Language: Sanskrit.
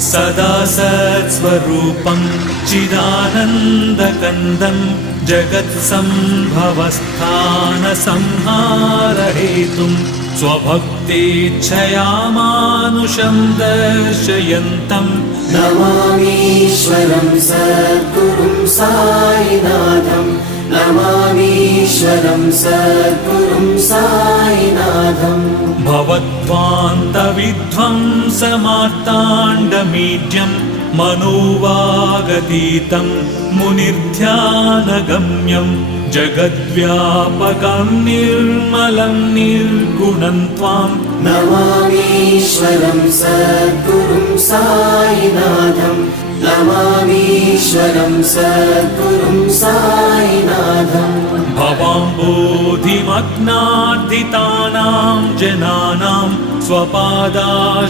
सदा सत्स्वरूपं चिदानन्दकन्दं जगत्सम्भवस्थानसंहारहेतुं स्वभक्तेच्छया मानुषं दर्शयन्तं नमामीश्वरं सद्गुरुं साईनाथं नमामीश्वरं सद्गुरुं साईनाथम् भवद्वान्तविध्वंसमार्ताण्डमीड्यं मनोवागतीतं मुनिर्ध्यानगम्यं जगद्व्यापकं निर्मलं निर्गुणं त्वां नमामीश्वरं सद्गुरुं साईनाथं नमामीश्वरं सद्गुरुं साईनाथम् भवाम्बोधिमग्नार्दितानां जनानां स्वपादाश्रितानां